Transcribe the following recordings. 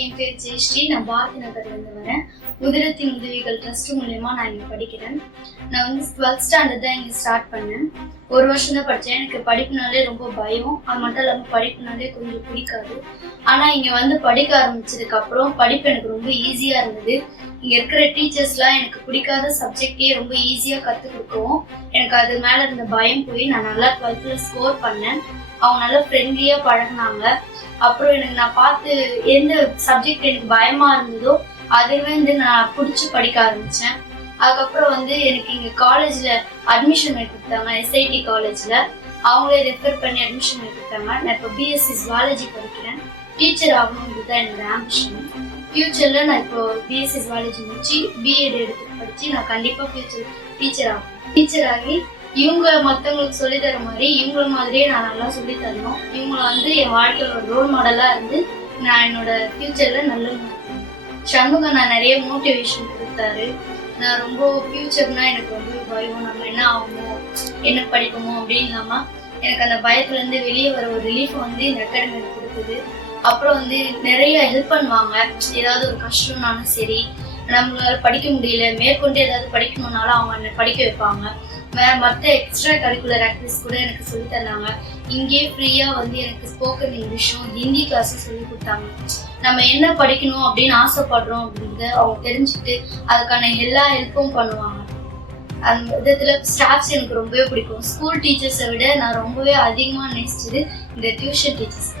என் பேர் ஜெயஸ்ரீ. நான் பாரதி நகர்லேருந்து வரேன். உதிரத்தின் உதவிகள் ட்ரஸ்ட் மூலயமா நான் இங்கே படிக்கிறேன். நான் வந்து 12th ஸ்டாண்டர்ட் தான் இங்கே ஸ்டார்ட் பண்ணேன். ஒரு வருஷம் தான் படித்தேன். எனக்கு படிப்புனாலே ரொம்ப பயம். அது மட்டும் இல்லாமல் படிப்புனாலே கொஞ்சம் பிடிக்காது. ஆனால் இங்கே வந்து படிக்க ஆரம்பிச்சதுக்கப்புறம் படிப்பு எனக்கு ரொம்ப ஈஸியாக இருந்தது. இங்கே இருக்கிற டீச்சர்ஸ்லாம் எனக்கு பிடிக்காத சப்ஜெக்டே ரொம்ப ஈஸியாக கற்றுக் கொடுக்கவும் எனக்கு அது மேலே இருந்த பயம் போய் நான் நல்லா 12th ஸ்கோர் பண்ணேன். அவங்க நல்லா ஃப்ரெண்ட்லியாக பழகினாங்க. அப்புறம் எனக்கு நான் பார்த்து எந்த சப்ஜெக்ட் எனக்கு பயமா இருந்ததோ அதுவே வந்து நான் பிடிச்சி படிக்க ஆரம்பிச்சேன். அதுக்கப்புறம் வந்து எனக்கு இங்க காலேஜ்ல அட்மிஷன் பண்ணி கொடுத்தாங்க. SIT காலேஜ்ல அவங்களே ரெஃபர் பண்ணி அட்மிஷன் பண்ணி கொடுத்தாங்க. நான் இப்போ BSc ஜுவாலஜி படிக்கிறேன். டீச்சர் ஆகணுன்றது தான் என்னோட ஆம்பிஷன். ஃபியூச்சர்ல நான் இப்போ BSc ஜுவாலஜி முடிச்சு B.Ed எடுத்து படிச்சு நான் கண்டிப்பா ஃபியூச்சர் டீச்சர் ஆகி இவங்க மற்றவங்களுக்கு சொல்லி தர மாதிரி இவங்கள மாதிரியே நான் நல்லா சொல்லி தரணும். இவங்கள வந்து என் வாழ்க்கையோட ரோல் மாடலா இருந்து நான் என்னோட ஃபியூச்சர்ல நல்ல சண்முகம் நான் நிறைய மோட்டிவேஷன் கொடுத்தாரு. நான் ரொம்ப ஃபியூச்சர்னா எனக்கு ரொம்ப பயம், நம்ம என்ன ஆகுமோ என்ன படிப்போமோ அப்படின்னு இல்லாம எனக்கு அந்த பயத்துல இருந்து வெளியே வர ஒரு ரிலீஃப் வந்து இந்த அகாடமி கொடுத்தது. அப்புறம் வந்து நிறைய ஹெல்ப் பண்ணுவாங்க. ஏதாவது ஒரு கஷ்டம்னாலும் சரி, நம்மளால படிக்க முடியல மேற்கொண்டு ஏதாவது படிக்கணும்னாலும் அவங்க என்னை படிக்க வைப்பாங்க. மற்ற எக்ஸ்ட்ரா கரிக்குலர் ஆக்டிவிட்டிஸ் கூட எனக்கு சொல்லி தந்தாங்க. இங்கேயே ஃப்ரீயா வந்து எனக்கு ஸ்போக்கன் இங்கிலீஷும் ஹிந்தி கிளாஸும் சொல்லி கொடுத்தாங்க. நம்ம என்ன படிக்கணும் அப்படின்னு ஆசைப்படுறோம் அப்படின்றத அவங்க தெரிஞ்சுக்கிட்டு அதுக்கான எல்லா ஹெல்ப்பும் பண்ணுவாங்க. அந்த விதத்துல ஸ்டாஃப்ஸ் எனக்கு ரொம்பவே பிடிக்கும். ஸ்கூல் டீச்சர்ஸை விட நான் ரொம்பவே அதிகமா நேசிச்சது இந்த டியூஷன் டீச்சர்ஸ்.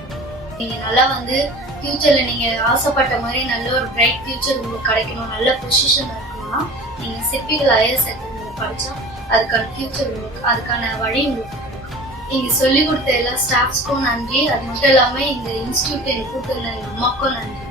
நீங்க நல்லா வந்து ஃபியூச்சர்ல நீங்க ஆசைப்பட்ட மாதிரி நல்ல ஒரு பிரைட் ஃபியூச்சர் உங்களுக்கு கிடைக்கணும், நல்ல பொசிஷன் இருக்கணும்னா நீங்க சிற்பிகள் IAS அகாடமியில படிச்சா அதுக்கான ஃபியூச்சர் உங்களுக்கு, அதுக்கான வழி உங்களுக்கு கிடைக்கும். இங்க சொல்லிக் கொடுத்த எல்லா ஸ்டாஃப்ஸ்க்கும் நன்றி. அது மட்டும் இல்லாம இந்த இன்ஸ்டியூட் எனக்கு கொடுத்துருந்த எங்க அம்மாக்கும் நன்றி.